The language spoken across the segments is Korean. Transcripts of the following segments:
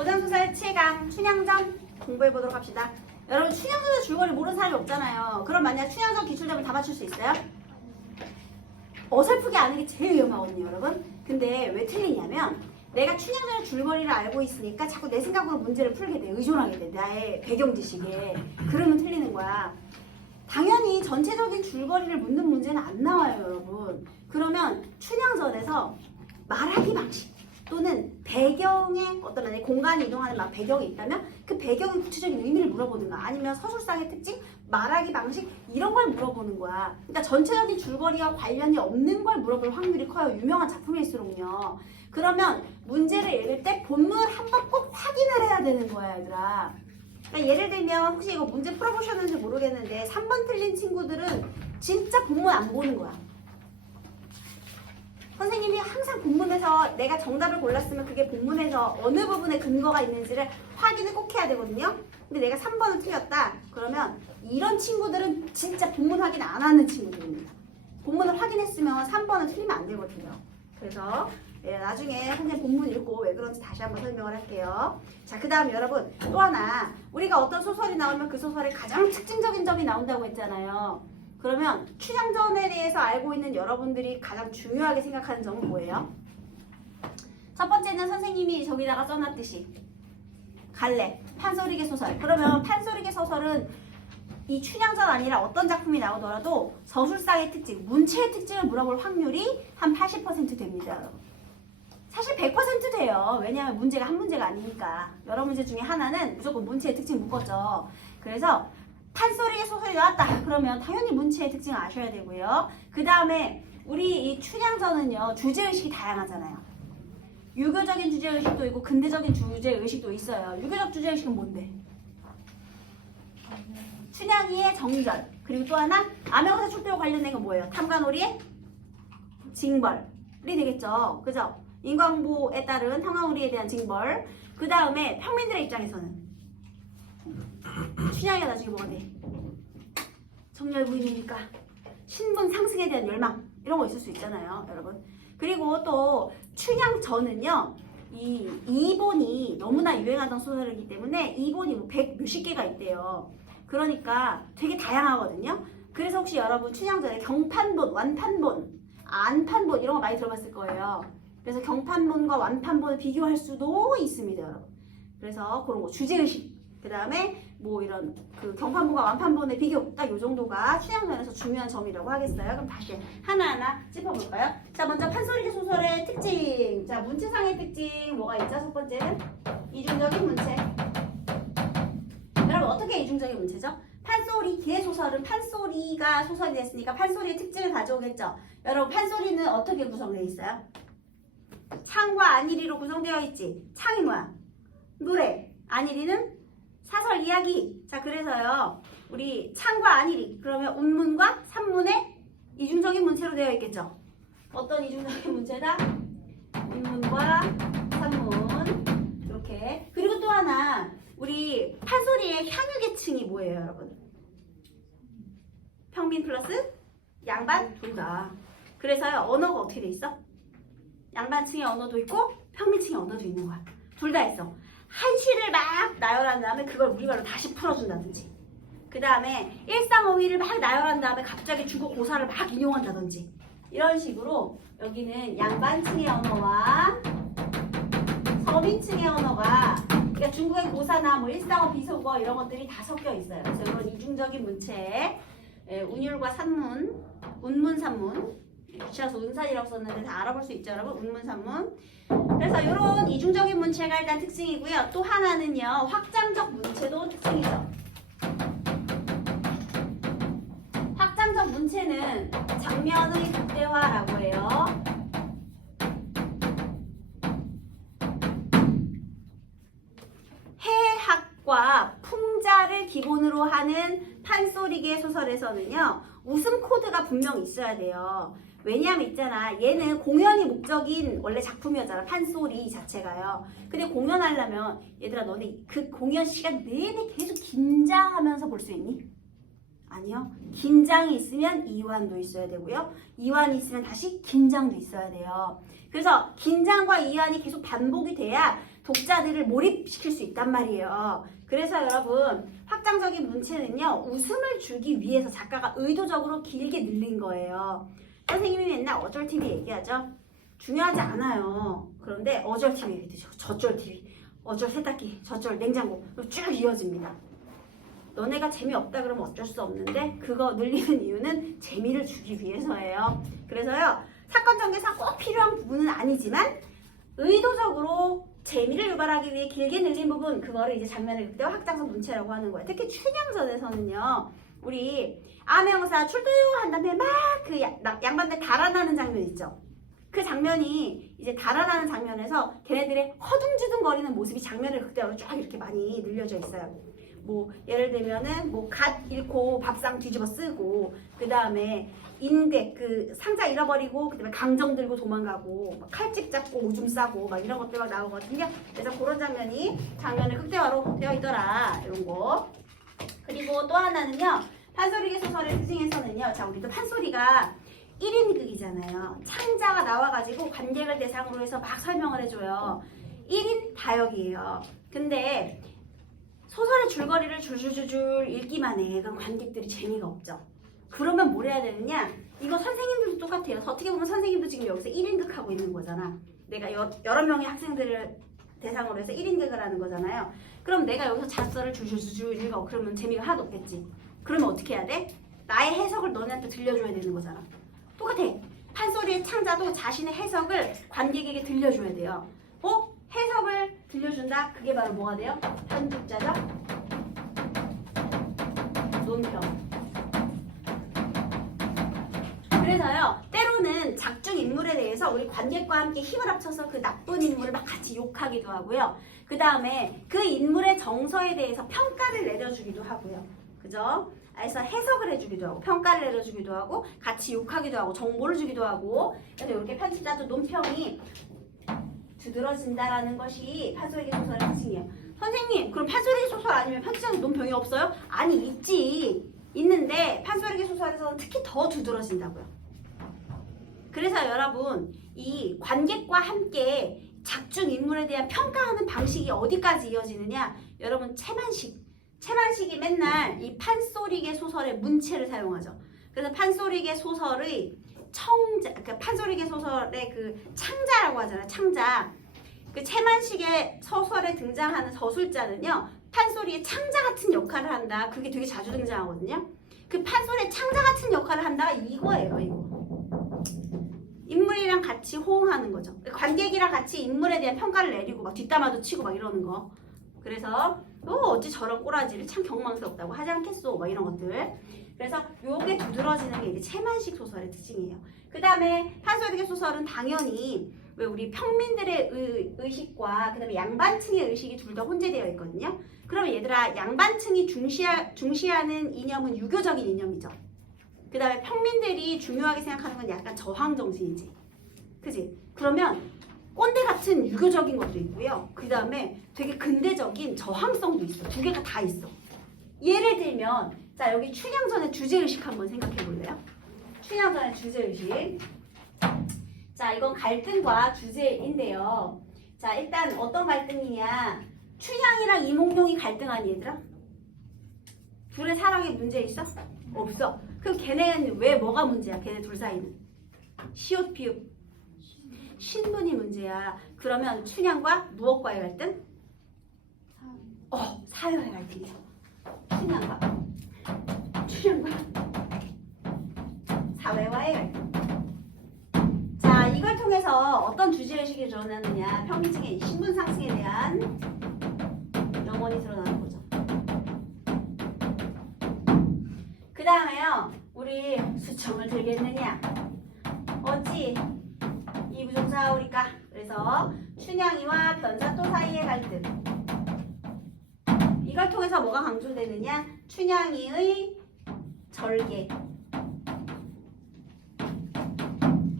고전소설 7강 춘향전 공부해보도록 합시다. 여러분 춘향전의 줄거리 모르는 사람이 없잖아요. 그럼 만약 춘향전 기출되면 다 맞출 수 있어요? 어설프게 아는 게 제일 위험하거든요, 여러분. 근데 왜 틀리냐면 내가 춘향전의 줄거리를 알고 있으니까 자꾸 내 생각으로 문제를 풀게 돼. 의존하게 돼. 나의 배경 지식에. 그러면 틀리는 거야. 당연히 전체적인 줄거리를 묻는 문제는 안 나와요, 여러분. 그러면 춘향전에서 말하기 방식 또는 배경에 어떤 만약에 공간이 이동하는 막 배경이 있다면 그 배경의 구체적인 의미를 물어보든가 아니면 서술상의 특징, 말하기 방식 이런 걸 물어보는 거야. 그러니까 전체적인 줄거리와 관련이 없는 걸 물어볼 확률이 커요. 유명한 작품일수록요. 그러면 문제를 읽을 때 본문을 한번 꼭 확인을 해야 되는 거야, 얘들아. 그러니까 예를 들면 혹시 이거 문제 풀어보셨는지 모르겠는데 3번 틀린 친구들은 진짜 본문 안 보는 거야. 선생님이 항상 본문에서 내가 정답을 골랐으면 그게 본문에서 어느 부분에 근거가 있는지를 확인을 꼭 해야 되거든요. 근데 내가 3번을 틀렸다. 그러면 이런 친구들은 진짜 본문 확인 안 하는 친구들입니다. 본문을 확인했으면 3번을 틀리면 안 되거든요. 그래서 나중에 선생님 본문 읽고 왜 그런지 다시 한번 설명을 할게요. 자, 그 다음 여러분 또 하나 우리가 어떤 소설이 나오면 그 소설에 가장 특징적인 점이 나온다고 했잖아요. 그러면 춘향전에 대해서 알고 있는 여러분들이 가장 중요하게 생각하는 점은 뭐예요? 첫 번째는 선생님이 저기다가 써놨듯이 갈래, 판소리개 소설. 그러면 판소리개 소설은 이 춘향전 아니라 어떤 작품이 나오더라도 서술상의 특징, 문체의 특징을 물어볼 확률이 한 80% 됩니다, 여러분. 사실 100% 돼요. 왜냐하면 문제가 한 문제가 아니니까. 여러 문제 중에 하나는 무조건 문체의 특징 묶었죠. 그래서 판소리의 소설이 나왔다. 그러면 당연히 문체의 특징을 아셔야 되고요. 그 다음에 우리 이 춘향전은요. 주제의식이 다양하잖아요. 유교적인 주제의식도 있고 근대적인 주제의식도 있어요. 유교적 주제의식은 뭔데? 춘향이의 정절. 그리고 또 하나 암행어사 출두와 관련된 건 뭐예요? 탐관오리의 징벌이 되겠죠. 그죠? 인광보에 따른 탐관오리에 대한 징벌. 그 다음에 평민들의 입장에서는 춘향이가 나중에 뭐가 돼? 정렬 부인이니까 신분 상승에 대한 열망 이런 거 있을 수 있잖아요, 여러분. 그리고 또 춘향전은요, 이 이본이 너무나 유행하던 소설이기 때문에 이본이 뭐 100 몇십 개가 있대요. 그러니까 되게 다양하거든요. 그래서 혹시 여러분 춘향전에 경판본, 완판본, 안판본 이런 거 많이 들어봤을 거예요. 그래서 경판본과 완판본을 비교할 수도 있습니다, 여러분. 그래서 그런 거 주제의식. 그 다음에 뭐 이런 그 경판본과 완판본의 비교 딱 요 정도가 춘향전에서 중요한 점이라고 하겠어요. 그럼 다시 하나하나 짚어볼까요? 자, 먼저 판소리개 소설의 특징. 자, 문체상의 특징 뭐가 있죠? 첫 번째는 이중적인 문체. 여러분 어떻게 이중적인 문체죠? 판소리개 소설은 판소리가 소설이 됐으니까 판소리의 특징을 가져오겠죠. 여러분 판소리는 어떻게 구성되어 있어요? 창과 안일이로 구성되어 있지. 창이 뭐야? 노래. 안일이는 사설 이야기. 자, 그래서요. 우리 창과 안일이 그러면 운문과 산문의 이중적인 문체로 되어 있겠죠. 어떤 이중적인 문체다? 운문과 산문. 이렇게. 그리고 또 하나 우리 판소리의 향유계층이 뭐예요, 여러분? 평민 플러스 양반 둘다. 그래서요. 언어가 어떻게 돼 있어? 양반층의 언어도 있고 평민층의 언어도 있는 거야. 둘 다 있어. 한시를 막 나열한 다음에 그걸 우리말로 다시 풀어준다든지, 그 다음에 일상어휘를 막 나열한 다음에 갑자기 중국 고사를 막 인용한다든지, 이런 식으로 여기는 양반층의 언어와 서민층의 언어가, 그러니까 중국의 고사나 뭐 일상어, 비속어 이런 것들이 다 섞여 있어요. 그래서 이런 이중적인 문체, 운율과 산문, 운문산문, 붙여서 운산이라고 썼는데 다 알아볼 수 있죠, 여러분. 운문산문. 그래서 이런 이중적인 문체가 일단 특징이고요. 또 하나는요, 확장적 문체도 특징이죠. 확장적 문체는 장면의 극대화라고 해요. 해학과 풍자를 기본으로 하는 판소리개 소설에서는요, 웃음 코드가 분명 있어야 돼요. 왜냐하면 있잖아, 얘는 공연이 목적인 원래 작품이었잖아, 판소리 자체가요. 근데 공연하려면 얘들아 너네 그 공연 시간 내내 계속 긴장하면서 볼 수 있니? 아니요. 긴장이 있으면 이완도 있어야 되고요. 이완이 있으면 다시 긴장도 있어야 돼요. 그래서 긴장과 이완이 계속 반복이 돼야 독자들을 몰입시킬 수 있단 말이에요. 그래서 여러분 확장적인 문체는요 웃음을 주기 위해서 작가가 의도적으로 길게 늘린 거예요. 선생님이 맨날 어쩔 TV 얘기하죠. 중요하지 않아요. 그런데 어쩔 TV 얘기하죠. 저쩔 TV, 어쩔 세탁기, 저쩔 냉장고 쭉 이어집니다. 너네가 재미없다 그러면 어쩔 수 없는데 그거 늘리는 이유는 재미를 주기 위해서예요. 그래서요 사건 전개상 꼭 필요한 부분은 아니지만 의도적으로 재미를 유발하기 위해 길게 늘린 부분, 그거를 이제 장면을 그때 확장성 문체라고 하는 거예요. 특히 춘향전에서는요 우리 암행어사 출두요 한 다음에 막 그 양반들 달아나는 장면 있죠. 그 장면이 이제 달아나는 장면에서 걔네들의 허둥지둥거리는 모습이 장면을 극대화로 쫙 이렇게 많이 늘려져 있어요. 뭐 예를 들면은 뭐 갓 잃고 밥상 뒤집어 쓰고, 그 다음에 인덱 그 상자 잃어버리고, 그 다음에 강정 들고 도망가고, 막 칼집 잡고 오줌 싸고 막 이런 것들 막 나오거든요. 그래서 그런 장면을 극대화로 되어 있더라, 이런 거. 그리고 또 하나는요, 판소리계 소설의 특징에서는요, 자 우리도 판소리가 1인극이잖아요. 창자가 나와가지고 관객을 대상으로 해서 막 설명을 해줘요. 1인 다역이에요. 근데 소설의 줄거리를 줄줄줄줄 읽기만 해. 그럼 관객들이 재미가 없죠. 그러면 뭘 해야 되느냐? 이거 선생님들도 똑같아요. 어떻게 보면 선생님도 지금 여기서 1인극 하고 있는 거잖아. 내가 여러 명의 학생들을 대상으로 해서 1인극을 하는 거잖아요. 그럼 내가 여기서 자서를 줄줄줄 읽어. 그러면 재미가 하나도 없겠지. 그러면 어떻게 해야 돼? 나의 해석을 너네한테 들려줘야 되는 거잖아. 똑같아. 판소리의 창자도 자신의 해석을 관객에게 들려줘야 돼요. 해석을 들려준다? 그게 바로 뭐가 돼요? 편집자죠? 논평. 그래서요, 때로는 작중 인물에 대해서 우리 관객과 함께 힘을 합쳐서 그 나쁜 인물을 막 같이 욕하기도 하고요. 그 다음에 그 인물의 정서에 대해서 평가를 내려주기도 하고요. 그죠? 그래서 해석을 해주기도 하고, 평가를 내려주기도 하고, 같이 욕하기도 하고, 정보를 주기도 하고. 그래서 이렇게 편집자도 논평이 두드러진다라는 것이 판소리계 소설의 특징이에요. 선생님, 그럼 판소리계 소설 아니면 편집자도 논평이 없어요? 아니, 있지. 있는데 판소리계 소설에서는 특히 더 두드러진다고요. 그래서 여러분, 이 관객과 함께 작중 인물에 대한 평가하는 방식이 어디까지 이어지느냐? 여러분, 채만식이 맨날 이 판소리계 소설의 문체를 사용하죠. 그래서 판소리계 소설의 그러니까 판소리계 소설의 그 창자라고 하잖아요. 창자. 그 채만식의 소설에 등장하는 서술자는요, 판소리의 창자 같은 역할을 한다. 그게 되게 자주 등장하거든요. 그 판소리의 창자 같은 역할을 한다가 이거예요, 이거. 인물이랑 같이 호응하는 거죠. 관객이랑 같이 인물에 대한 평가를 내리고 막 뒷담화도 치고 막 이러는 거. 그래서 어찌 저런 꼬라지를 참 경망스럽다고 하지 않겠소, 막 이런 것들. 그래서 요게 두드러지는 게 이제 채만식 소설의 특징이에요. 그 다음에 판소리계 소설은 당연히 왜 우리 평민들의 의식과 그 다음에 양반층의 의식이 둘 다 혼재되어 있거든요. 그러면 얘들아, 양반층이 중시하는 이념은 유교적인 이념이죠. 그 다음에 평민들이 중요하게 생각하는 건 약간 저항 정신이지. 그지? 그러면 꼰대 같은 유교적인 것도 있고요. 그 다음에 되게 근대적인 저항성도 있어. 두 개가 다 있어. 예를 들면 자, 여기 춘향전의 주제의식 한번 생각해 볼래요? 춘향전의 주제의식. 자, 이건 갈등과 주제인데요. 자, 일단 어떤 갈등이냐? 춘향이랑 이몽룡이 갈등하니 얘들아? 둘의 사랑에 문제 있어? 없어. 그럼 걔네는 왜 뭐가 문제야? 걔네 둘 사이는 시옷 비읍 신분이 문제야. 그러면 춘향과 무엇과의 갈등? 사회와의 갈등이야. 춘향과 사회와의 갈등. 자, 이걸 통해서 어떤 주제의식이 드러나느냐? 평민층의 신분 상승에 대한 염원이 드러나는 거죠. 그 다음에요, 우리 수청을 들겠느냐? 어찌 이 부종사오리까? 그래서 춘향이와 변사또 사이의 갈등. 이걸 통해서 뭐가 강조되느냐? 춘향이의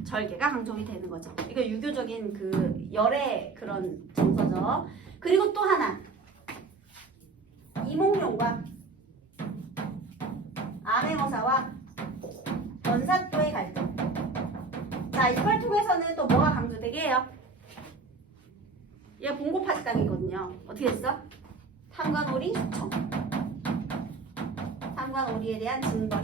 절개가 강조이 되는 거죠. 이거 유교적인 그 열의 그런 정서죠. 그리고 또 하나, 이몽룡과 암행어사와 변사또의 갈등. 자, 이걸 통해서는 또 뭐가 강조되게 해요? 얘가 봉고파지 땅이거든요. 어떻게 됐어? 탐관오리 수청. 탐관오리에 대한 징벌.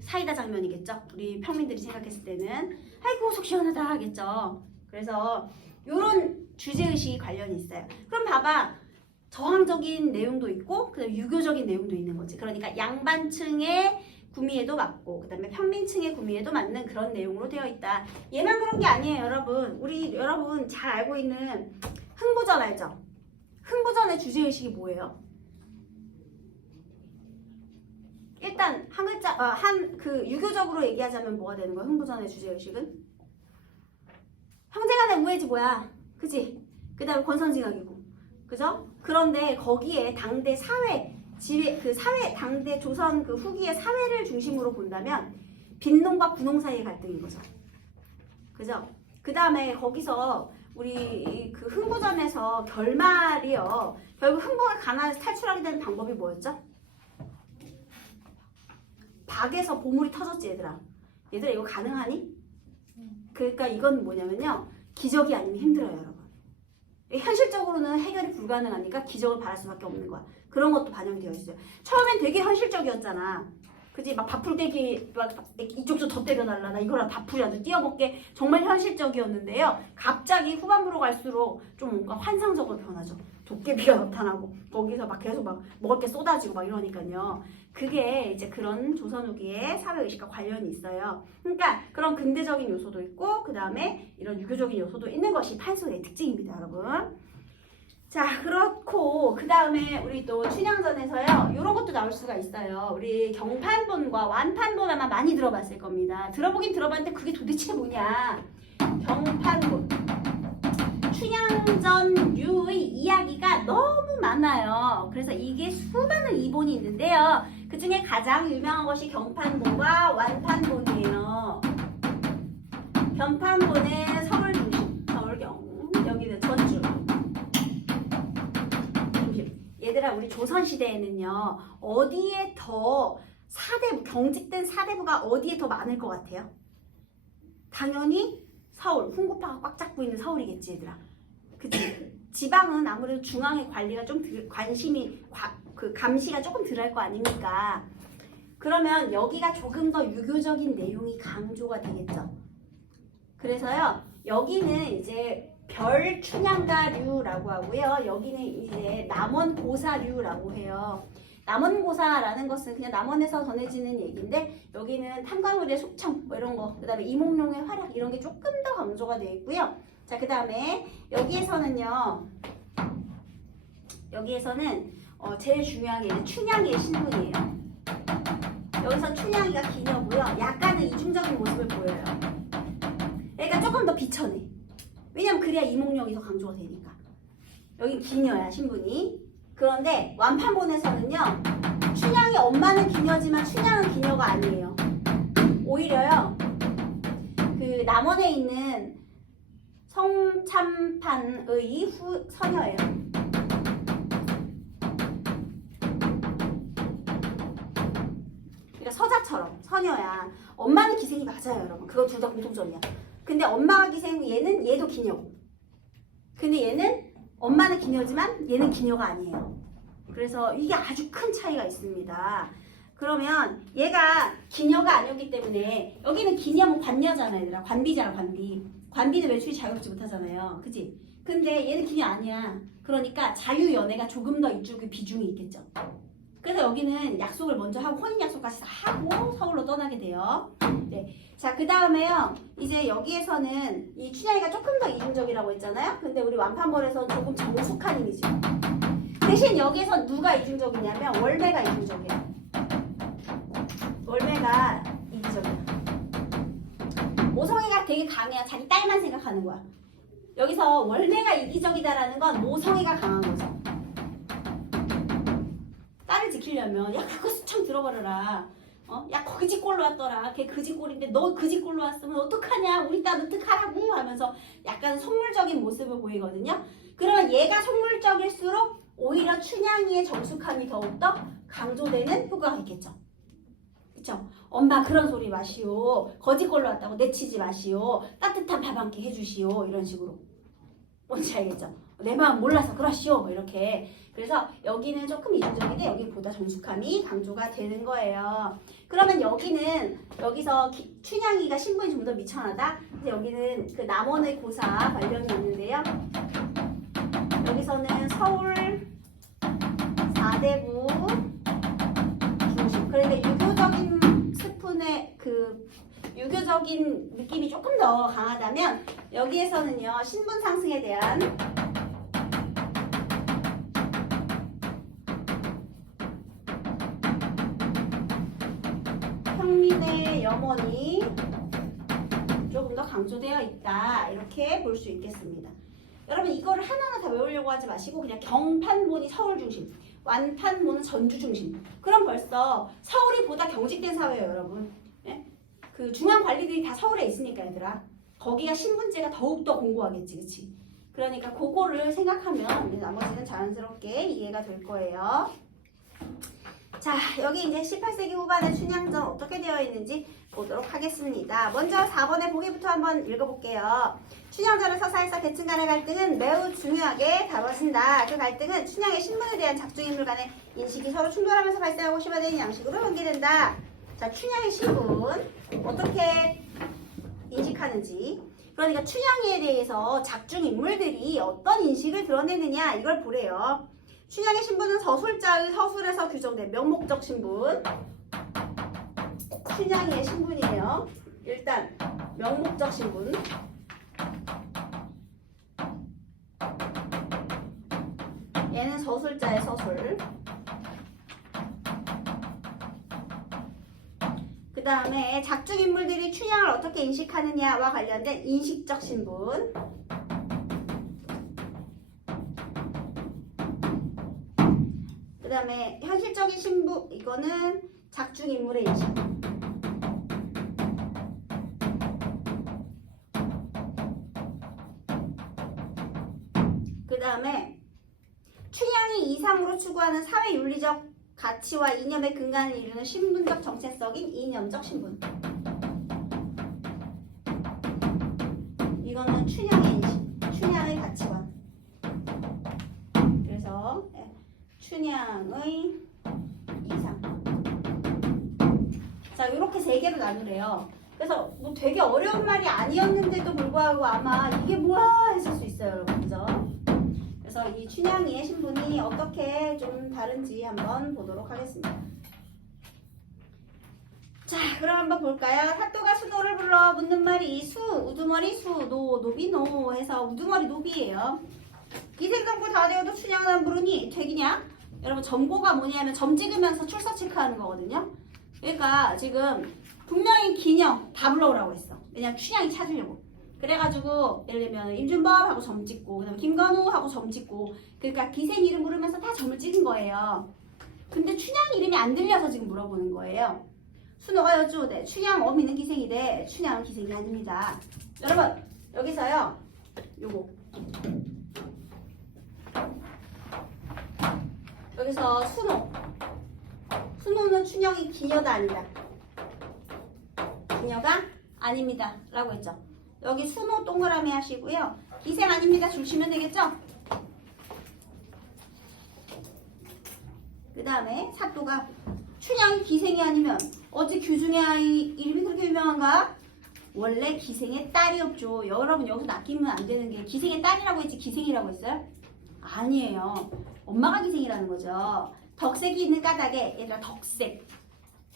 사이다 장면이겠죠? 우리 평민들이 생각했을 때는 아이고 속 시원하다 하겠죠. 그래서 이런 주제의식이 관련이 있어요. 그럼 봐봐. 저항적인 내용도 있고 그다음에 유교적인 내용도 있는 거지. 그러니까 양반층의 구미에도 맞고 그다음에 평민층의 구미에도 맞는 그런 내용으로 되어 있다. 얘만 그런 게 아니에요, 여러분. 우리 여러분 잘 알고 있는 흥부전 알죠? 흥부전의 주제의식이 뭐예요? 일단 한 글자 그 유교적으로 얘기하자면 뭐가 되는 거야? 흥부전의 주제의식은 형제간의 우애지 뭐야, 그지? 그다음에 권선징악이고, 그죠? 그런데 거기에 당대 사회 당대 조선 그 후기의 사회를 중심으로 본다면 빈농과 군농 사이의 갈등인 거죠. 그죠? 그 다음에 거기서 우리 그 흥부전에서 결말이요. 결국 흥부가 가나안에서 탈출하게 되는 방법이 뭐였죠? 박에서 보물이 터졌지, 얘들아. 얘들아 이거 가능하니? 그러니까 이건 뭐냐면요. 기적이 아니면 힘들어요, 여러분. 현실적으로는 해결이 불가능하니까 기적을 바랄 수밖에 없는 거야. 그런 것도 반영이 되어 있어요. 처음엔 되게 현실적이었잖아. 그지? 막 밥풀 떼기, 막 이쪽도 더 때려달라. 나 이거랑 밥풀이라도 띄워먹게. 정말 현실적이었는데요. 갑자기 후반부로 갈수록 좀 뭔가 환상적으로 변하죠. 도깨비가 나타나고 거기서 막 계속 막 먹을 게 쏟아지고 막 이러니까요. 그게 이제 그런 조선 후기의 사회의식과 관련이 있어요. 그러니까 그런 근대적인 요소도 있고 그 다음에 이런 유교적인 요소도 있는 것이 판소리의 특징입니다, 여러분. 자, 그렇고 그 다음에 우리 또 춘향전에서요. 이런 것도 나올 수가 있어요. 우리 경판본과 완판본 아마 많이 들어봤을 겁니다. 들어보긴 들어봤는데 그게 도대체 뭐냐. 경판본. 춘향전류의 이야기가 너무 많아요. 그래서 이게 수많은 이본이 있는데요. 그 중에 가장 유명한 것이 경판본과 완판본이에요. 경판본은 서울 중심, 서울경, 여기는 전주. 얘들아 우리 조선시대에는요. 어디에 더 사대부, 경직된 사대부가 어디에 더 많을 것 같아요? 당연히 서울, 훈구파가 꽉 잡고 있는 서울이겠지, 얘들아. 그치? 지방은 아무래도 중앙의 관리가 좀 감시가 조금 덜 할 거 아닙니까? 그러면 여기가 조금 더 유교적인 내용이 강조가 되겠죠. 그래서요, 여기는 이제 별춘향가류라고 하고요. 여기는 이제 남원고사류라고 해요. 남원고사라는 것은 그냥 남원에서 전해지는 얘기인데 여기는 탐관오리의 속청 뭐 이런 거, 그 다음에 이몽룡의 활약 이런 게 조금 더 강조가 되어 있고요. 자, 그 다음에 여기에서는요. 여기에서는 제일 중요한 게 춘향이의 신분이에요. 여기서 춘향이가 기녀고요. 약간은 이중적인 모습을 보여요. 그러니까 조금 더 비천해. 왜냐면 그래야 이몽룡이 더 강조가 되니까. 여기 기녀야, 신분이. 그런데 완판본에서는요. 춘향이 엄마는 기녀지만 춘향은 기녀가 아니에요. 오히려요. 그 남원에 있는 성참판의 서녀예요. 그러니까 서자처럼 서녀야. 엄마는 기생이 맞아요, 여러분. 그건 둘 다 공통점이야. 근데 엄마가 기생이고 얘도 기녀고. 근데 얘는 엄마는 기녀지만 얘는 기녀가 아니에요. 그래서 이게 아주 큰 차이가 있습니다. 그러면 얘가 기녀가 아니었기 때문에 여기는 기녀면 관녀잖아, 얘들아. 관비잖아, 관비. 관비는 외출이 자유롭지 못하잖아요. 그치? 근데 얘는 기녀 아니야. 그러니까 자유연애가 조금 더 이쪽에 비중이 있겠죠. 그래서 여기는 약속을 먼저 하고 혼인 약속까지 다 하고 서울로 떠나게 돼요. 네. 자, 그 다음에요. 이제 여기에서는 이 춘향이가 조금 더 이중적이라고 했잖아요. 근데 우리 완판본에서는 조금 정숙한 이미지. 대신 여기에서 누가 이중적이냐면 월매가 이중적이에요. 월매가 이기적이야. 모성애가 되게 강해야 자기 딸만 생각하는 거야. 여기서 월매가 이기적이다라는 건 모성애가 강한 거죠. 딸을 지키려면 야 그거 수청 들어버려라. 야 거기 집꼴로 왔더라. 걔 그 집꼴인데 너 그 집꼴로 왔으면 어떡하냐. 우리 딸 어떡하라고 하면서 약간 속물적인 모습을 보이거든요. 그러면 얘가 속물적일수록 오히려 춘향이의 정숙함이 더욱더 강조되는 효과가 있겠죠. 그쵸? 엄마 그런 소리 마시오. 거지 걸로 왔다고 내치지 마시오. 따뜻한 밥 한 끼 해주시오. 이런 식으로. 뭔지 알겠죠? 내 마음 몰라서 그러시오. 뭐 이렇게. 그래서 여기는 조금 이중적인데 여기보다 정숙함이 강조가 되는 거예요. 그러면 여기서 춘향이가 신분이 좀 더 미천하다. 근데 여기는 그 남원의 고사 관련이 있는데요. 여기서는 서울 4대구 중심. 그러니까 유교적인 스푼의 그 유교적인 느낌이 조금 더 강하다면 여기에서는요 신분 상승에 대한 평민의 염원이 조금 더 강조되어 있다 이렇게 볼 수 있겠습니다. 여러분 이거를 하나하나 다 외우려고 하지 마시고 그냥 경판본이 서울 중심, 완판본은 전주 중심. 그럼 벌써 서울이 보다 경직된 사회예요, 여러분. 예? 그 중앙 관리들이 다 서울에 있으니까 얘들아. 거기가 신분제가 더욱더 공고하겠지, 그치? 그러니까 그거를 생각하면 나머지는 자연스럽게 이해가 될 거예요. 자, 여기 이제 18세기 후반의 춘향전 어떻게 되어 있는지 보도록 하겠습니다. 먼저 4번의 보기부터 한번 읽어볼게요. 춘향전의 서사에서 계층 간의 갈등은 매우 중요하게 다뤄진다. 그 갈등은 춘향의 신분에 대한 작중인물 간의 인식이 서로 충돌하면서 발생하고 심화되는 양식으로 연기된다. 자, 춘향의 신분 어떻게 인식하는지. 그러니까 춘향이에 대해서 작중인물들이 어떤 인식을 드러내느냐 이걸 보래요. 춘향의 신분은 서술자의 서술에서 규정된 명목적 신분. 춘향이의 신분이에요. 일단 명목적 신분. 얘는 서술자의 서술. 그 다음에 작중인물들이 춘향을 어떻게 인식하느냐와 관련된 인식적 신분. 그 다음에 현실적인 신분, 이거는 작중인물의 인식. 그 다음에 춘향이 이상으로 추구하는 사회윤리적 가치와 이념의 근간을 이루는 신분적 정체성인 이념적 신분. 이거는 춘향의 인식, 춘향의 가치관. 그래서 춘향의 이상. 자, 이렇게 세 개로 나누래요. 그래서 뭐 되게 어려운 말이 아니었는데도 불구하고 아마 이게 뭐야 했을 수 있어요, 여러분. 그죠? 그래서 이 춘향이의 신분이 어떻게 좀 다른지 한번 보도록 하겠습니다. 자, 그럼 한번 볼까요? 사또가 수노를 불러 묻는 말이 수, 우두머리 수, 노, 노비노 해서 우두머리 노비예요. 기생정보 다 되어도 춘향은 안 부르니 되기냐? 여러분 점고가 뭐냐면 점 찍으면서 출석 체크하는 거거든요. 그러니까 지금 분명히 기녀 다 불러오라고 했어. 왜냐면 춘향이 찾으려고. 그래가지고 예를 들면 임준범 하고 점 찍고 그다음에 김건우 하고 점 찍고 그러니까 기생 이름 부르면서 다 점을 찍은 거예요. 근데 춘향 이름이 안 들려서 지금 물어보는 거예요. 수노가 여쭈오되 춘향 어미는 기생이되 춘향은 기생이 아닙니다. 여러분 여기서요 요거 여기서 수노는 춘향이 기녀다 아니다. 기녀가 아닙니다 라고 했죠. 여기 수노 동그라미 하시고요. 기생 아닙니다 주시면 되겠죠? 그 다음에 사또가 춘향이 기생이 아니면 어찌 규중의 아이 이름이 그렇게 유명한가? 원래 기생의 딸이 없죠. 여러분 여기서 낚이면 안 되는 게 기생의 딸이라고 했지 기생이라고 했어요? 아니에요. 엄마가 기생이라는 거죠. 덕색이 있는 까닭에 얘들아 덕색.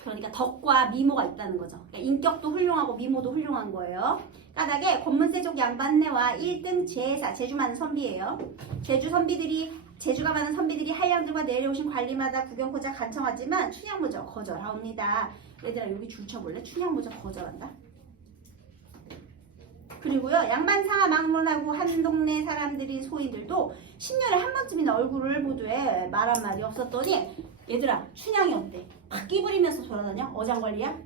그러니까 덕과 미모가 있다는 거죠. 그러니까 인격도 훌륭하고 미모도 훌륭한 거예요. 까닭에 권문세족 양반네와 1등 제사, 제주 많은 선비예요. 제주가 많은 선비들이 한량들과 내려오신 관리마다 구경코자 간청하지만 춘향무저 거절하옵니다. 얘들아 여기 줄 쳐볼래? 춘향무저 거절한다. 그리고요 양반상하 막론하고 한 동네 사람들인 소인들도 10년에 한 번쯤이나 얼굴을 보되 말 한마디 없었더니 얘들아 춘향이 어때? 막 끼부리면서 돌아다녀? 어장관리야?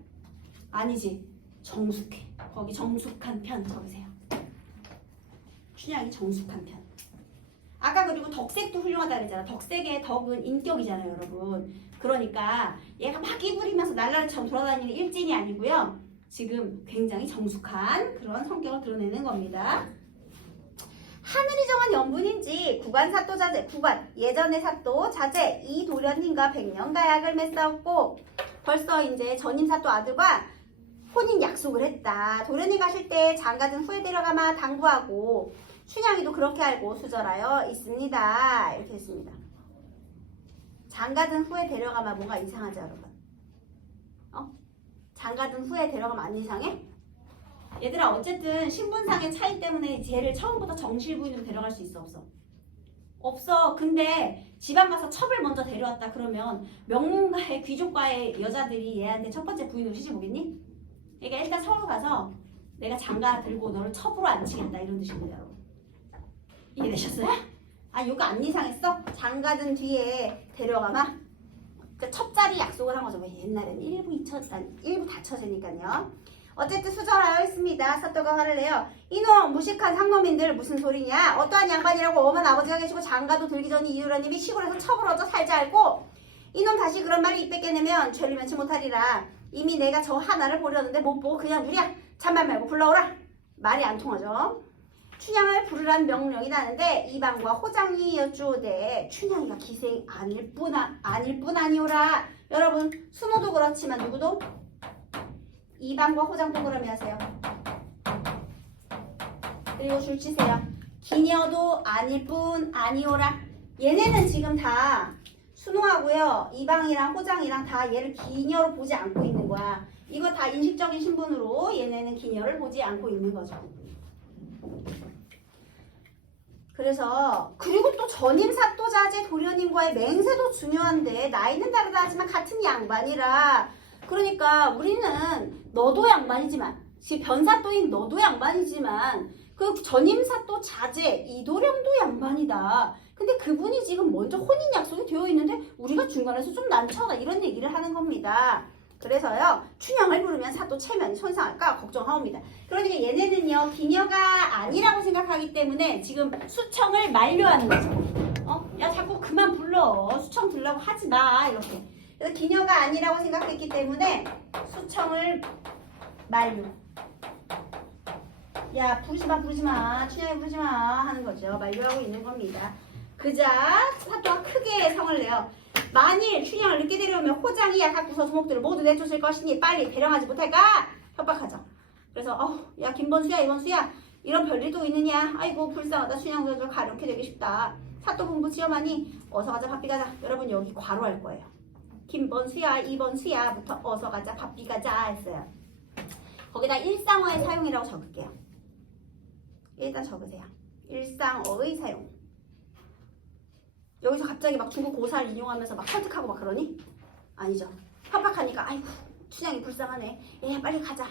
아니지. 정숙해. 거기 정숙한 편 적으세요. 춘향이 정숙한 편. 아까 그리고 덕색도 훌륭하다 그랬잖아. 덕색의 덕은 인격이잖아요, 여러분. 그러니까 얘가 막 끼부리면서 날라리처럼 돌아다니는 일진이 아니고요. 지금 굉장히 정숙한 그런 성격을 드러내는 겁니다. 하늘이 정한 연분인지 구간 사또 자제, 구간 예전의 사또 자제 이도련님과 100년가 약을 맺었고 벌써 이제 전임 사또 아들과 혼인 약속을 했다. 도련이 가실 때 장가든 후에 데려가마 당부하고 춘향이도 그렇게 알고 수절하여 있습니다. 이렇게 했습니다. 장가든 후에 데려가마 뭔가 이상하지 여러분? 장가든 후에 데려가면 안 이상해? 얘들아 어쨌든 신분상의 차이 때문에 쟤를 처음부터 정실부인으로 데려갈 수 있어 없어? 없어. 근데 지방 가서 첩을 먼저 데려왔다 그러면 명문가의 귀족과의 여자들이 얘한테 첫 번째 부인으로 시집 오겠니? 그러니까 일단 서울 가서 내가 장가 들고 너를 첩으로 앉히겠다 이런 뜻입니다 여러분. 이해되셨어요? 아 이거 안 이상했어? 장가든 뒤에 데려가마? 그러니까 첩자리 약속을 한 거죠. 왜 옛날에는 일부 다처제니까요. 어쨌든 수절하여 있습니다. 사또가 화를 내요. 이놈 무식한 상놈인들 무슨 소리냐? 어떠한 양반이라고 엄한 아버지가 계시고 장가도 들기 전에 이유라님이 시골에서 첩을 얻어 살자 알고 이놈 다시 그런 말을 입 뺏게 내면 죄를 면치 못하리라. 이미 내가 저 하나를 보려는데 못 보고 그냥 누랴 잔말 말고 불러오라. 말이 안 통하죠. 춘향을 부르란 명령이 나는데 이방과 호장이 여쭈오되 춘향이가 기생 아닐 뿐 아니오라. 여러분 순호도 그렇지만 누구도? 이방과 호장도 그러면 하세요. 그리고 줄 치세요. 기녀도 아닐 뿐 아니오라. 얘네는 지금 다 순호하고요. 이방이랑 호장이랑 다 얘를 기녀로 보지 않고 있는 거야. 이거 다 인식적인 신분으로 얘네는 기녀를 보지 않고 있는 거죠. 그래서 그리고 또 전임 사또자제 도련님과의 맹세도 중요한데 나이는 다르다 하지만 같은 양반이라 그러니까 우리는 너도 양반이지만 지금 변사또인 너도 양반이지만 그 전임 사또 자제 이도령도 양반이다. 근데 그분이 지금 먼저 혼인 약속이 되어 있는데 우리가 중간에서 좀 난처하다 이런 얘기를 하는 겁니다. 그래서요 춘향을 부르면 사또 체면이 손상할까 걱정하옵니다. 그러니까 얘네는요 기녀가 아니라고 생각하기 때문에 지금 수청을 만료하는 거죠. 야 자꾸 그만 불러. 수청 들라고 하지 마 이렇게. 그래서 기녀가 아니라고 생각했기 때문에 수청을 만료. 야 부르지마 춘향이 부르지마 하는 거죠. 만료하고 있는 겁니다. 그자 사또가 크게 성을 내요. 만일 춘향을 늦게 데려오면 호장이 약학부서 소목들을 모두 내쫓을 것이니 빨리 대령하지 못할까? 협박하죠. 그래서 야 김번수야 이번수야 이런 별일도 있느냐? 아이고 불쌍하다 춘향 저절 가렵게 되기 쉽다. 사또 본부 지엄하니 어서 가자 바삐 가자. 여러분 여기 괄호할 거예요. 김번수야 이번수야부터 어서 가자 바삐 가자 했어요. 거기다 일상어의 사용이라고 적을게요. 일단 적으세요. 일상어의 사용. 여기서 갑자기 막 중국 고사를 인용하면서 막 설득하고 막 그러니? 아니죠. 협박하니까 아이고 춘향이 불쌍하네. 얘 빨리 가자.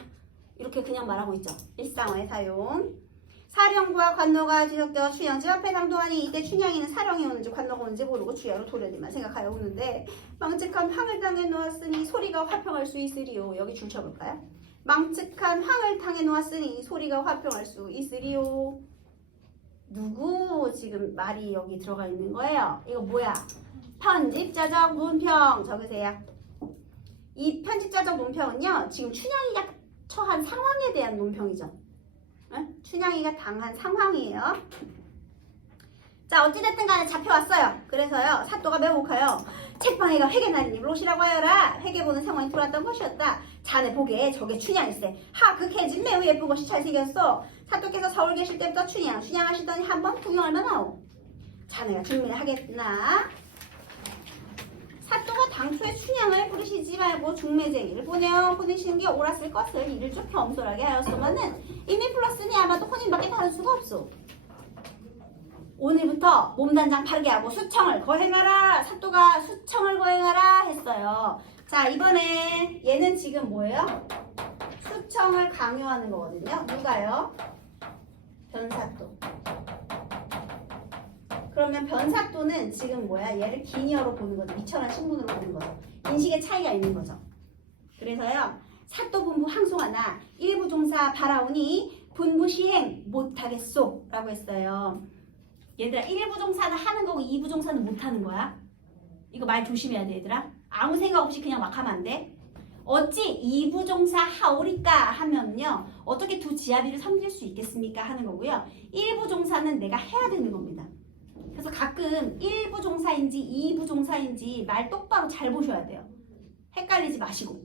이렇게 그냥 말하고 있죠. 일상어의 사용. 사령과 관노가 뒤섞여 춘향 집 앞에 당도하니 이때 춘향이는 사령이 오는지 관노가 오는지 모르고 주야로 도련님만 생각하여 오는데 망측한 황을 당해 놓았으니 소리가 화평할 수 있으리요. 여기 줄 쳐볼까요? 망측한 황을 당해 놓았으니 소리가 화평할 수 있으리요. 누구 지금 말이 여기 들어가 있는 거예요? 이거 뭐야? 편집자적 논평 적으세요. 이 편집자적 논평은요. 지금 춘향이가 처한 상황에 대한 논평이죠. 춘향이가 당한 상황이에요. 자 어찌됐든 간에 잡혀왔어요. 그래서요 사또가 매우 욱하여 책방에가 회개나리니 물오시라고 하여라. 회개보는 상황이 들어왔던 것이었다. 자네 보기에 저게 춘향일세. 그 개진 매우 예쁜 것이 잘생겼어. 사또께서 서울 계실 때부터 춘향 하시더니 한번 구경할만 하오. 자네가 중매하겠나? 사또가 당초에 춘향을 부르시지 말고 중매쟁이를 보내시는 게 옳았을 것을 이를 좀 겸손하게 하였소만은 이미 불렀으니 아마도 혼인밖에 다를 수가 없소. 오늘부터 몸단장 바르게 하고 수청을 거행하라. 사또가 수청을 거행하라 했어요. 자 이번에 얘는 지금 뭐예요? 수청을 강요하는 거거든요. 누가요? 변사또. 그러면 변사또는 지금 뭐야? 얘를 기니어로 보는 거죠. 미천한 신분으로 보는 거죠. 인식의 차이가 있는 거죠. 그래서요. 사또 분부 항송하나 일부 종사 바라오니 분부 시행 못하겠소 라고 했어요. 얘들아 1부종사는 하는 거고 2부종사는 못 하는 거야. 이거 말 조심해야 돼 얘들아. 아무 생각 없이 그냥 막 하면 안 돼. 어찌 2부종사 하오리까 하면요. 어떻게 두 지아비를 섬길 수 있겠습니까? 하는 거고요. 1부종사는 내가 해야 되는 겁니다. 그래서 가끔 1부종사인지 2부종사인지 말 똑바로 잘 보셔야 돼요. 헷갈리지 마시고.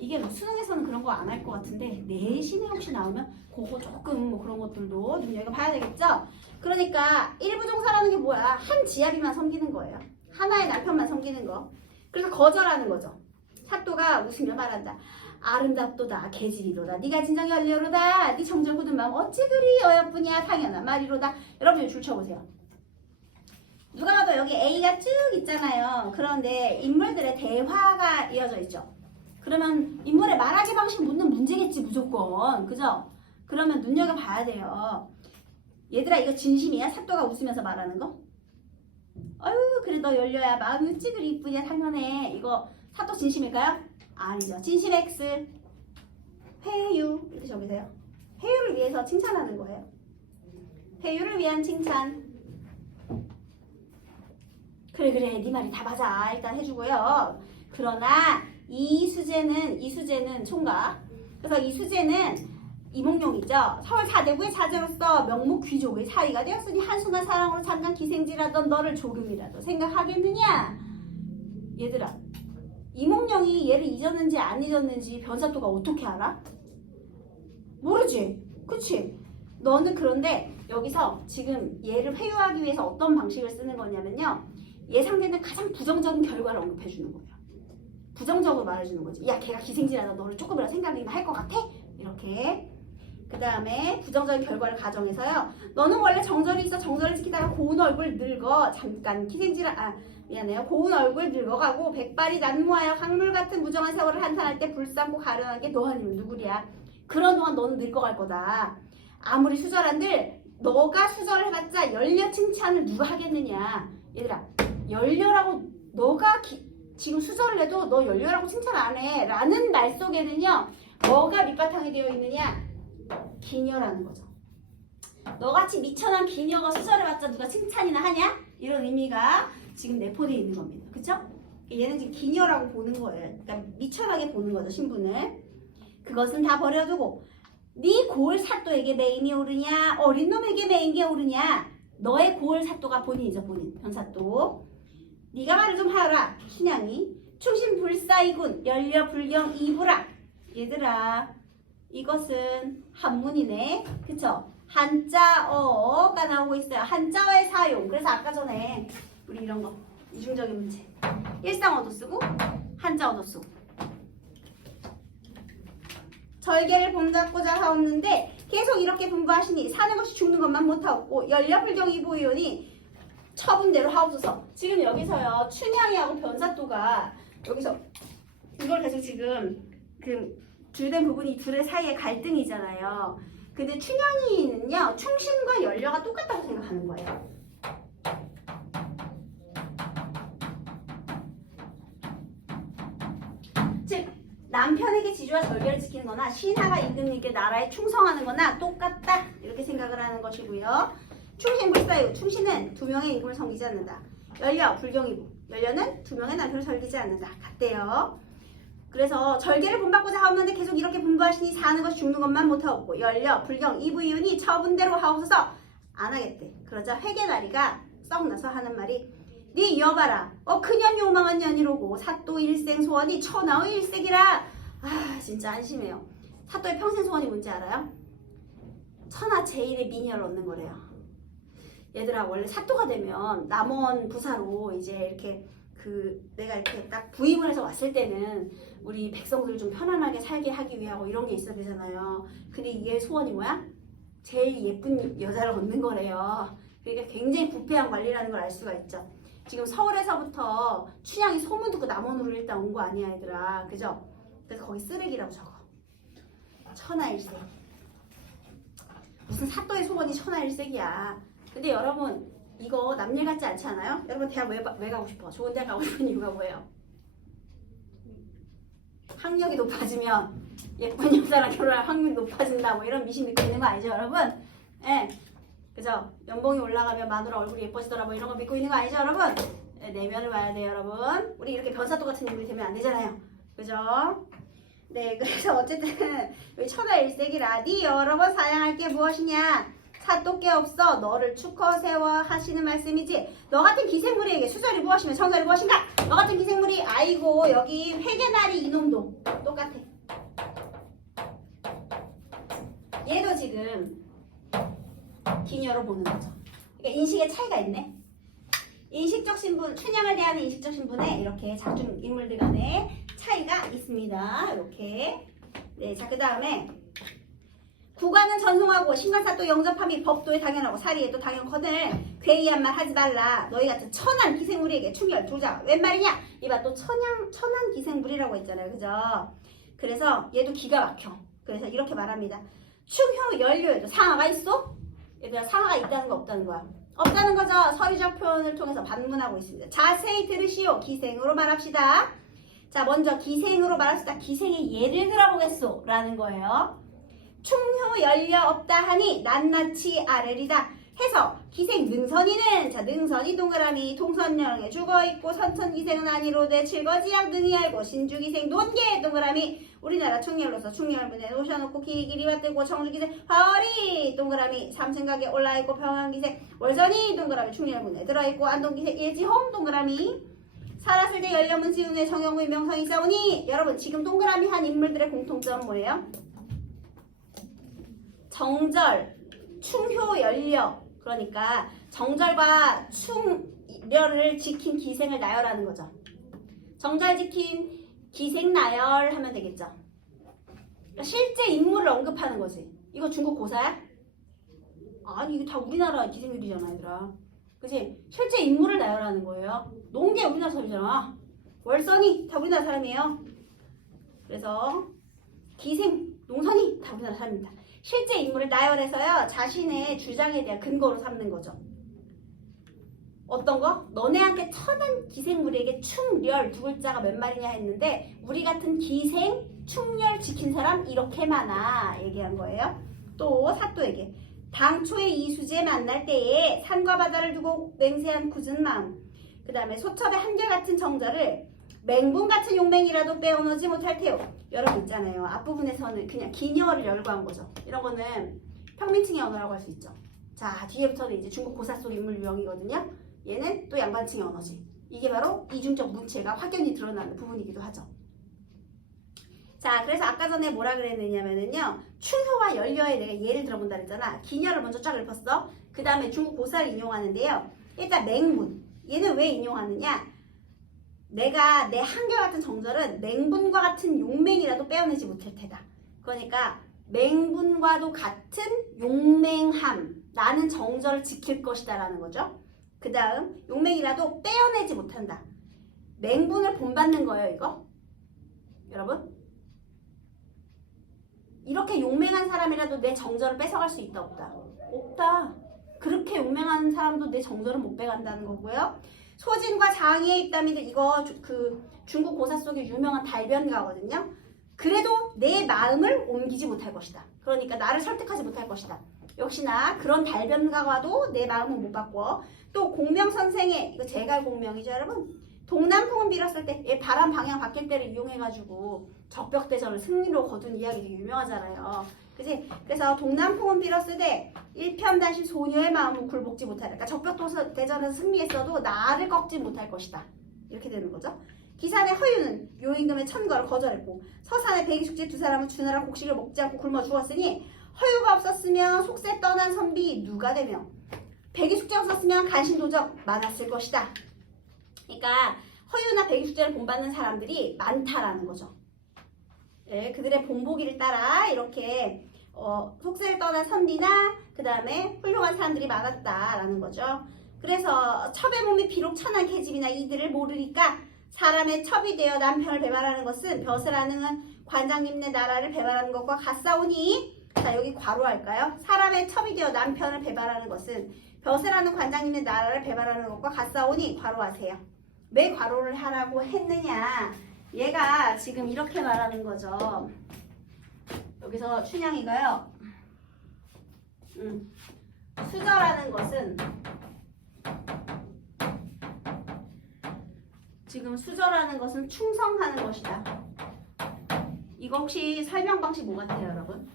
이게 뭐 수능에서는 그런 거 안 할 것 같은데 내신에 혹시 나오면 그거 조금 뭐 그런 것들도 눈여겨봐야 되겠죠? 그러니까 1부종사라는 게 뭐야? 한 지아비만 섬기는 거예요. 하나의 남편만 섬기는 거. 그래서 거절하는 거죠. 사또가 웃으며 말한다. 아름답도다 계집이로다 네가 진정 열려로다 네 정절 굳은 마음 어찌 그리 어여쁘냐 당연한 말이로다. 여러분 줄 쳐보세요. 누가 봐도 여기 A가 쭉 있잖아요. 그런데 인물들의 대화가 이어져 있죠. 그러면 인물의 말하기 방식 묻는 문제겠지 무조건. 그죠? 그러면 눈여겨봐야 돼요. 얘들아 이거 진심이야? 사또가 웃으면서 말하는 거? 아유 그래 너 열려야 마음이 어찌 그리 이쁘냐 당연해. 이거 사또 진심일까요? 아니죠. 진심 X 회유 이렇게 적으세요. 회유를 위해서 칭찬하는 거예요. 회유를 위한 칭찬. 그래 네 말이 다 맞아. 일단 해주고요. 그러나 이 수제는 총각. 그래서 이 수제는 이몽룡이죠. 서울 4대부의 자제로서 명목 귀족의 사위가 되었으니 한순간 사랑으로 잠깐 기생질하던 너를 조금이라도 생각하겠느냐? 얘들아 이몽룡이 얘를 잊었는지 안 잊었는지 변사또가 어떻게 알아? 모르지? 그치? 너는 그런데 여기서 지금 얘를 회유하기 위해서 어떤 방식을 쓰는 거냐면요. 얘 상대는 가장 부정적인 결과를 언급해 주는 거예요. 부정적으로 말해주는 거지. 야 걔가 기생질하다 너를 조금이라도 생각이나 할 것 같아? 이렇게. 그 다음에 부정적인 결과를 가정해서요. 너는 원래 정절이 있어 정절을 지키다가 고운 얼굴 늙어 잠깐 미안해요. 고운 얼굴 늙어가고 백발이 난무하여 강물 같은 무정한 세월을 한탄할 때 불쌍고 가련한 게 너 아니면 누구랴. 그런 동안 너는 늙어갈 거다. 아무리 수절한들 너가 수절을 해봤자 열려 칭찬을 누가 하겠느냐. 얘들아 열려라고 너가 지금 수절을 해도 너 열려라고 칭찬 안 해 라는 말 속에는요. 뭐가 밑바탕이 되어 있느냐. 기녀라는 거죠. 너같이 미천한 기녀가 수절해봤자 누가 칭찬이나 하냐? 이런 의미가 지금 내포되어 있는 겁니다. 그쵸? 얘는 지금 기녀라고 보는 거예요. 그러니까 미천하게 보는 거죠. 신분을. 그것은 다 버려두고 네 고을 사또에게 매임이 오르냐 어린 놈에게 매임이 오르냐. 너의 고을 사또가 본인이죠. 본인 변사또. 네가 말을 좀 하여라. 신양이 충신 불사이군 열려 불경 이부라. 얘들아 이것은 한문이네. 그쵸? 한자어가 나오고 있어요. 한자어의 사용. 그래서 아까 전에 우리 이런 거 이중적인 문제 일상어도 쓰고 한자어도 쓰고 절개를 본받고자 하옵는데 계속 이렇게 분부하시니 사는 것이 죽는 것만 못하옵고 열려불경 이보이오니 처분대로 하옵소서. 지금 여기서요 춘향이하고 변사또가 여기서 이걸 계속 지금 그 줄된 부분이 둘의 사이의 갈등이잖아요. 근데 춘향이는요 충신과 열려가 똑같다고 생각하는 거예요. 즉 남편에게 지주와 절개를 지키는 거나 신하가 임금님께 나라에 충성하는 거나 똑같다 이렇게 생각을 하는 것이고요. 충신불사유 충신은 두 명의 임금을 섬기지 않는다. 열려 불경이고 열려는 두 명의 남편을 섬기지 않는다. 같대요. 그래서 절개를 본받고자 하옵는데 계속 이렇게 분부하시니 사는 것이 죽는 것만 못하옵고 열려 불경 이부이윤이 처분대로 하옵소서 안 하겠대. 그러자 회계나리가 썩나서 하는 말이 네 여봐라 그년 요망한 년이로고 사또 일생 소원이 천하의 일색이라. 아 진짜 안심해요. 사또의 평생 소원이 뭔지 알아요? 천하 제일의 미녀를 얻는 거래요. 얘들아 원래 사또가 되면 남원 부사로 이제 이렇게 내가 이렇게 딱 부임을 해서 왔을 때는 우리 백성들을 좀 편안하게 살게 하기 위하고 이런 게 있어야 되잖아요. 근데 이게 소원이 뭐야? 제일 예쁜 여자를 얻는 거래요. 그러니까 굉장히 부패한 관리라는 걸 알 수가 있죠. 지금 서울에서부터 춘향이 소문 듣고 남원으로 일단 온 거 아니야 얘들아. 그죠? 그래서 거기 쓰레기라고 적어. 천하일색. 무슨 사또의 소원이 천하일색이야. 근데 여러분 이거 남일 같지 않지 않아요? 여러분 대학 왜 가고 싶어? 좋은 대학 가고 싶은 이유가 뭐예요? 학력이 높아지면 예쁜 여자랑 결혼할 확률이 높아진다 뭐 이런 미신 믿고 있는 거 아니죠 여러분? 예. 그죠? 연봉이 올라가면 마누라 얼굴이 예뻐지더라 뭐 이런 거 믿고 있는 거 아니죠 여러분? 네, 내면을 봐야 돼요 여러분. 우리 이렇게 변사또 같은 인물이 되면 안 되잖아요. 그죠? 네, 그래서 어쨌든 여기 천하일색이 라디 여러 번 사양할 게 무엇이냐? 사또께 없어 너를 축허 세워 하시는 말씀이지. 너 같은 기생물에게 수절이 무엇이며 정절이 무엇인가? 너 같은 기생물이 아이고 여기 회계나리 이놈도 똑같아. 얘도 지금 기녀로 보는 거죠. 그러니까 인식의 차이가 있네. 인식적 신분, 춘향을 대하는 인식적 신분에 이렇게 작중 인물들 간의 차이가 있습니다. 이렇게. 네, 자, 그 다음에 국가는 전송하고 신관사또 영접함이 법도에 당연하고 사리에도 당연거늘 괴이한 말 하지 말라. 너희 같은 천한 기생물에게 충혈 두자. 웬 말이냐? 이봐 또 천한 기생물이라고 했잖아요. 그죠? 그래서 얘도 기가 막혀. 그래서 이렇게 말합니다. 충효 연료에도 상하가 있어? 얘들아 상하가 있다는 거 없다는 거야? 없다는 거죠. 서유적 표현을 통해서 반문하고 있습니다. 자세히 들으시오. 기생으로 말합시다. 자, 먼저 기생으로 말합시다. 기생의 예를 들어보겠소 라는 거예요. 충효 연려 없다 하니 낱낱이 아래리다 해서 기생 능선이는 자 능선이 동그라미 동선령에 죽어있고 선천기생은 아니로되 칠거지약 능히 알고 신주기생 논계 동그라미 우리나라 충렬로서 충렬분에 놓으셔놓고 길이와 뜨고 청주기생 화월이 동그라미 삼층각에 올라있고 평안기생 월선이 동그라미 충렬분에 들어있고 안동기생 예지홍 동그라미 살았을 때 연려문 지웅의 정영구의 명성이 싸우니 여러분 지금 동그라미 한 인물들의 공통점은 뭐예요? 정절, 충효, 연려. 그러니까 정절과 충렬을 지킨 기생을 나열하는 거죠. 정절 지킨 기생 나열 하면 되겠죠. 그러니까 실제 인물을 언급하는 거지. 이거 중국 고사야? 아니 이거 다 우리나라 기생들이잖아 얘들아. 그치? 실제 인물을 나열하는 거예요. 농계 우리나라 사람이잖아. 월선이 다 우리나라 사람이에요. 그래서 기생, 농선이 다 우리나라 사람입니다. 실제 인물을 나열해서요 자신의 주장에 대한 근거로 삼는 거죠. 어떤 거? 너네한테 천한 기생물에게 충렬 두 글자가 몇 말이냐 했는데 우리 같은 기생, 충렬 지킨 사람 이렇게 많아 얘기한 거예요. 또 사또에게 당초에 이수지에 만날 때에 산과 바다를 두고 맹세한 굳은 마음 그 다음에 소첩의 한결같은 정절을 맹분 같은 용맹이라도 빼어놓지 못할 테오. 여러분 있잖아요. 앞부분에서는 그냥 기녀를 열거한 거죠. 이런 거는 평민층의 언어라고 할 수 있죠. 자, 뒤에부터는 이제 중국 고사 속 인물 유형이거든요. 얘는 또 양반층의 언어지. 이게 바로 이중적 문체가 확연히 드러나는 부분이기도 하죠. 자, 그래서 아까 전에 뭐라 그랬느냐면요. 충효와 연려에 내가 예를 들어본다 그랬잖아. 기녀를 먼저 쫙 읊었어. 그 다음에 중국 고사를 인용하는데요. 일단 맹문. 얘는 왜 인용하느냐? 내가 내 한결같은 정절은 맹분과 같은 용맹이라도 빼어내지 못할 테다. 그러니까 맹분과도 같은 용맹함. 나는 정절을 지킬 것이다 라는 거죠. 그 다음 용맹이라도 빼어내지 못한다. 맹분을 본받는 거예요 이거. 여러분 이렇게 용맹한 사람이라도 내 정절을 뺏어갈 수 있다 없다? 없다. 그렇게 용맹한 사람도 내 정절을 못 빼간다는 거고요. 소진과 장의의 입담이들 이거 그 중국 고사 속에 유명한 달변가거든요. 그래도 내 마음을 옮기지 못할 것이다. 그러니까 나를 설득하지 못할 것이다. 역시나 그런 달변가와도 내 마음을 못 바꿔. 또 공명선생의 이거 제갈 공명이죠 여러분. 동남풍은 빌었을 때 얘 바람 방향 바뀔 때를 이용해가지고 적벽대전을 승리로 거둔 이야기 되게 유명하잖아요. 그치? 그래서 동남풍은 빌었을 때 일편단심 소녀의 마음은 굴복지 못하라. 그러니까 적벽대전에서 승리했어도 나를 꺾지 못할 것이다. 이렇게 되는 거죠. 기산의 허유는 요임금의 천거를 거절했고 서산의 백이숙제 두 사람은 주나라 곡식을 먹지 않고 굶어 죽었으니 허유가 없었으면 속세 떠난 선비 누가 되며 백이숙제가 없었으면 간신도적 많았을 것이다. 그러니까 허유나 백이숙제를 본받는 사람들이 많다라는 거죠. 네, 그들의 본보기를 따라 이렇게 속세를 떠난 선비나 그 다음에 훌륭한 사람들이 많았다라는 거죠. 그래서 첩의 몸이 비록 천한 계집이나 이들을 모르니까 사람의 첩이 되어 남편을 배반하는 것은 벼슬하는 관장님네 나라를 배반하는 것과 같사오니 자 여기 괄호할까요? 사람의 첩이 되어 남편을 배반하는 것은 벼슬하는 관장님네 나라를 배반하는 것과 같사오니 괄호하세요. 왜 괄호를 하라고 했느냐? 얘가 지금 이렇게 말하는 거죠. 여기서 춘향이가요. 수저라는 것은 지금 수저라는 것은 충성하는 것이다. 이거 혹시 설명 방식 뭐 같아요, 여러분?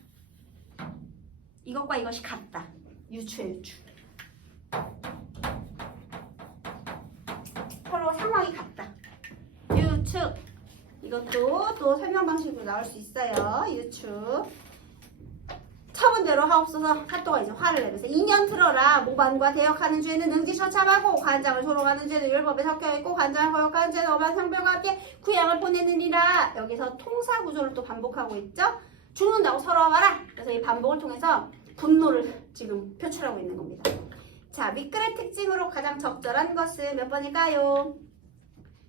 이것과 이것이 같다. 유추에 유추. 서로 상황이 같다. 유추. 이것도 또 설명 방식으로 나올 수 있어요. 유추. 처분대로 하옵소서. 사또가 이제 화를 내면서 2년 틀어라. 모반과 대역하는 죄는 능지처참하고 관장을 조롱하는 죄는 율법에 섞여있고 관장을 거역하는 죄는 어반 상별과 함께 구양을 보내느니라. 여기서 통사구조를 또 반복하고 있죠. 죽는다고 서러워하라. 그래서 이 반복을 통해서 분노를 지금 표출하고 있는 겁니다. 자, 밑글의 특징으로 가장 적절한 것은 몇 번일까요?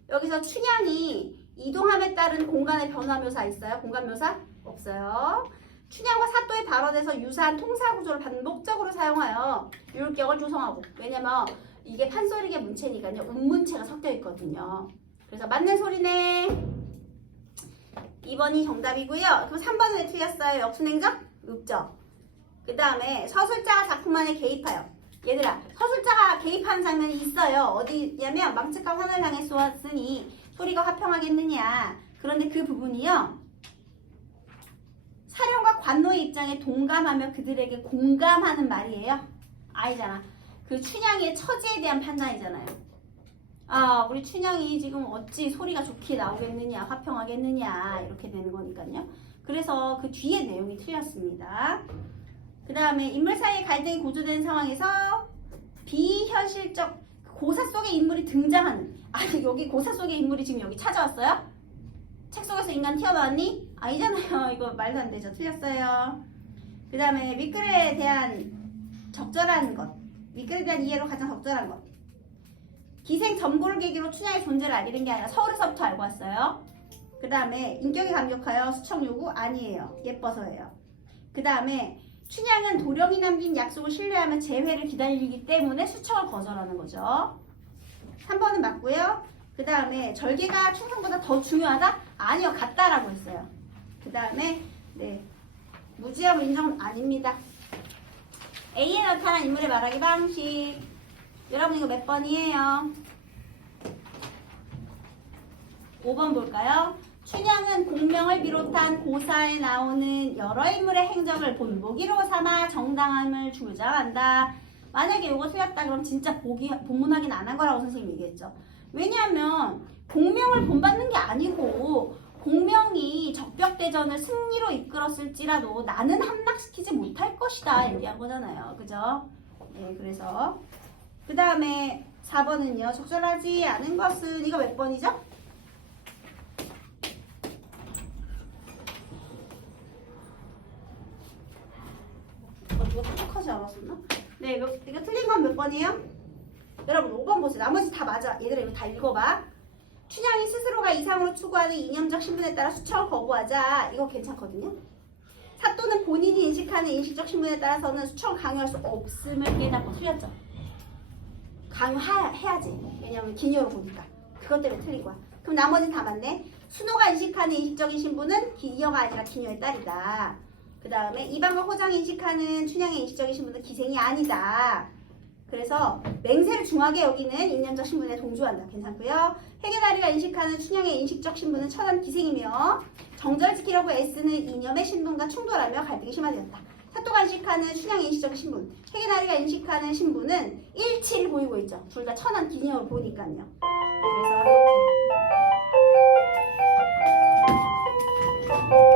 여기서 춘향이 이동함에 따른 공간의 변화 묘사 있어요? 공간 묘사? 없어요. 춘향과 사또의 발언에서 유사한 통사구조를 반복적으로 사용하여 율격을 조성하고, 왜냐면 이게 판소리계 문체니까요. 운문체가 섞여 있거든요. 그래서 맞는 소리네. 2번이 정답이고요. 그럼 3번은 왜 틀렸어요? 역순행적? 읍적. 그 다음에 서술자가 작품 안에 개입하여. 얘들아, 서술자가 개입하는 장면이 있어요. 어디냐면 망측과 환을 당해 쏘았으니 소리가 화평하겠느냐. 그런데 그 부분이요, 사령과 관노의 입장에 동감하며 그들에게 공감하는 말이에요. 아니잖아. 그 춘향이의 처지에 대한 판단이잖아요. 아, 우리 춘향이 지금 어찌 소리가 좋게 나오겠느냐, 화평하겠느냐, 이렇게 되는 거니까요. 그래서 그 뒤에 내용이 틀렸습니다. 그 다음에 인물 사이의 갈등이 고조되는 상황에서 비현실적 고사 속의 인물이 등장하는. 아니, 여기 고사 속의 인물이 지금 여기 찾아왔어요? 책 속에서 인간 튀어나왔니? 아니잖아요. 이거 말도 안 되죠. 틀렸어요. 그 다음에 밑글에 대한 적절한 것. 밑글에 대한 이해로 가장 적절한 것. 기생 점고를 계기로 춘향의 존재를 알리는 게 아니라 서울에서부터 알고 왔어요. 그 다음에 인격에 감격하여 수청 요구 아니에요. 예뻐서예요. 그 다음에 춘향은 도령이 남긴 약속을 신뢰하며 재회를 기다리기 때문에 수청을 거절하는 거죠. 3번은 맞고요. 그 다음에 절개가 충성보다 더 중요하다? 아니요, 같다라고 했어요. 그 다음에 네, 무지하고 인정은 아닙니다. A에 나타난 인물의 말하기 방식. 여러분 이거 몇 번이에요? 5번 볼까요? 춘향은 공명을 비롯한 고사에 나오는 여러 인물의 행적을 본보기로 삼아 정당함을 주장한다. 만약에 이거 틀렸다 그럼 진짜 본문 확인 안 한 거라고 선생님이 얘기했죠. 왜냐하면 공명을 본받는 게 아니고 공명이 적벽대전을 승리로 이끌었을지라도 나는 함락시키지 못할 것이다 얘기한 거잖아요. 그죠? 네, 그래서 그 다음에 4번은요. 적절하지 않은 것은 이거 몇 번이죠? 누가 똑똑하지 않았었나? 네, 이거 틀린 건 몇 번이에요? 여러분 5번 보세요. 나머지 다 맞아. 얘들아 이거 다 읽어봐. 춘향이 스스로가 이상으로 추구하는 이념적 신분에 따라 수청을 거부하자. 이거 괜찮거든요. 사또는 본인이 인식하는 인식적 신분에 따라서는 수청을 강요할 수 없음을 깨닫고 틀렸죠. 강요해야지. 왜냐면 기녀로 보니까. 그것 때문에 틀린 거야. 그럼 나머지는 다 맞네. 순호가 인식하는 인식적인 신분은 기녀가 아니라 기녀의 딸이다. 그 다음에 이방과 호장이 인식하는 춘향의 인식적인 신분은 기생이 아니다. 그래서 맹세를 중하게 여기는 인념적 신분에 동조한다. 괜찮고요. 해계다리가 인식하는 춘향의 인식적 신분은 천한 기생이며 정절을 지키려고 애쓰는 이념의 신분과 충돌하며 갈등이 심화되었다. 사또가 인식하는 춘향의 인식적 신분, 해계다리가 인식하는 신분은 일치를 보이고 있죠. 둘 다 천한 기녀로 보니까요. 그래서 이렇게